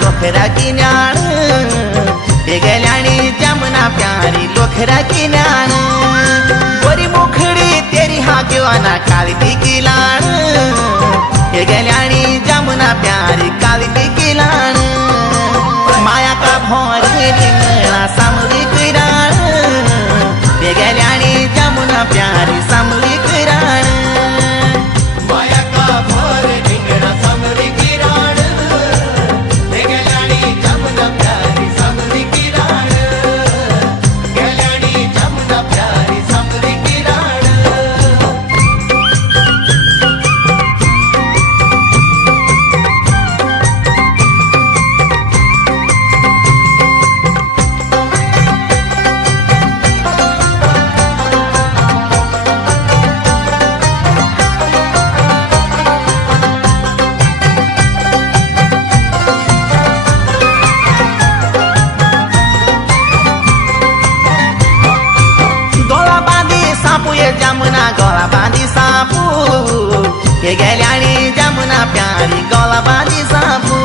लोखरा की न्याण हे गेल्याणी जमुना प्यारी लोखरा की न्याण गोरी मुखड़ी तेरी हाँ क्यों काली की लाण हे गेल्याणी जमुना प्यारी काली की लाण माया का भौर रिंगणा सामरी किराण हे गेल्याणी जमुना प्यारी सामरी किराण माया का भौर रिंगणा सामरी किराण हे गेल्याणी जमुना प्यारी सामरी किराण गेल्याणी जमुना प्यारी सामरी किराण जमुना गला बांधी सापू हे गेल्याणी जमुना प्यारी गला बांधी सापू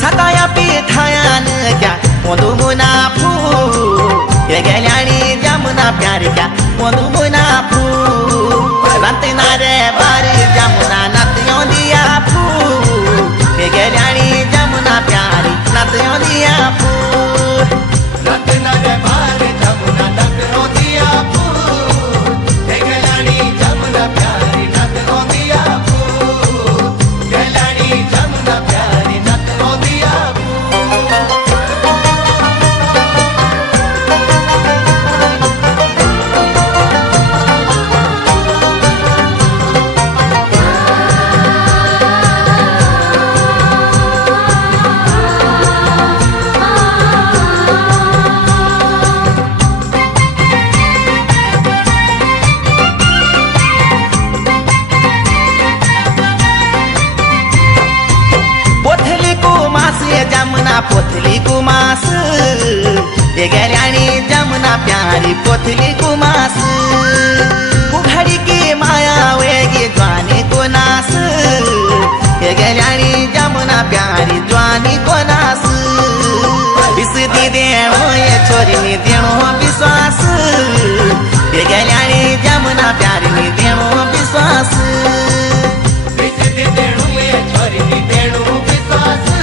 छताया पिठायान क्या मोदू मुनाफू हे गेल्याणी जमुना प्यारी क्या मोदू मुनाफू रंतना रे बारी जमुना नतियों दिया फू हे गेल्याणी जमुना प्यारी नतियों दिया फू रंतना रे बारी जमुना नतियों दिया फू प्यारी नत दिया गेल्याणी जमुना प्यारी नत दिया जमुना पोथली कुमास हे गेल्याणी जमुना प्यारी पोथली कुमास उघड़ी की माया वेगी ज्वानी को नास हे गेल्याणी जमुना प्यारी ज्वानी को नास इस दी देणो ये छोरी नी देणो विश्वास हे गेल्याणी जमुना प्यारी नी देणो विश्वास इस दी देणो ये छोरी नी देणो विश्वास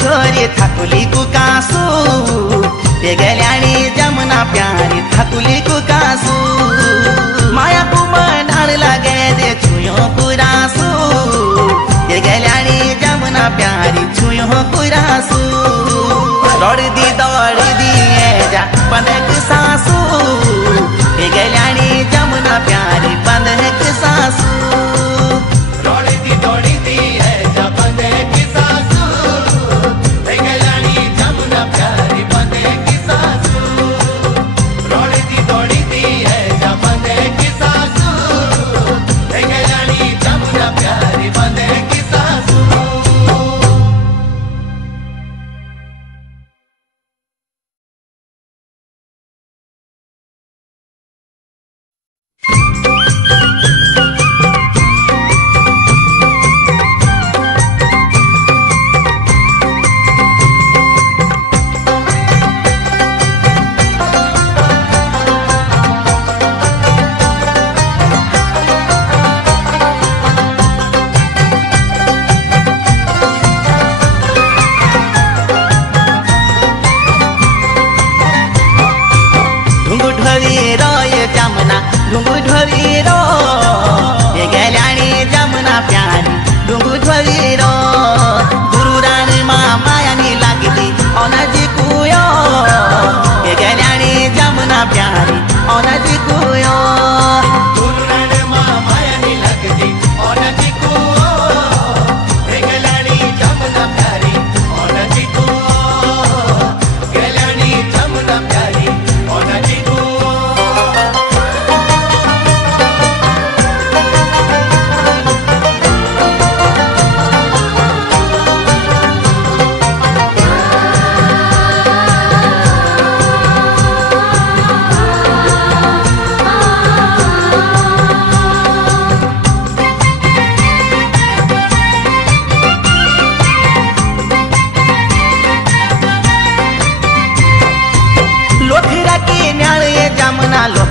छोरी थकुली को कासू हे गेल्याणी जमुना प्यारी थकुली को कासू माया को मनाण लगे दे छुयो कुरासू हे गेल्याणी जमुना प्यारी छुयो कुरासू दौड़ दी जा बंधक सासू हे गेल्याणी जमुना प्यारी बंधक सासू दौड़ी दी है जा बंधक सासू प्यारी बंदे की सासू दौड़ी दी है जा बंदे की सासू गेल्याणी जमुना प्यारी बंदे की सासू ढुंगू ढोरी रो ये गेल्याणी जमुना प्यारी ढुंगू ढोरी रो गुरु रानी मायानी लागली ओनाजी कुयो ये गेल्याणी जमुना प्यारी ओनाजी कुयो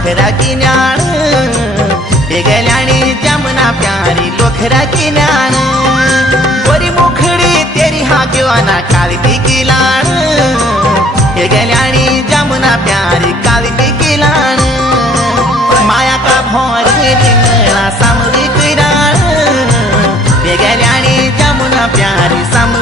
लोखरा की न्याण ये गल्याणी जमुना प्यारी लोखरा की न्याण गोरी मुखड़ी तेरी हाँ क्यों ना काली की लाण ये गल्याणी जमुना प्यारी काली की लाण माया का भौर सामरी किराण ये गल्याणी जमुना प्यारी सामरी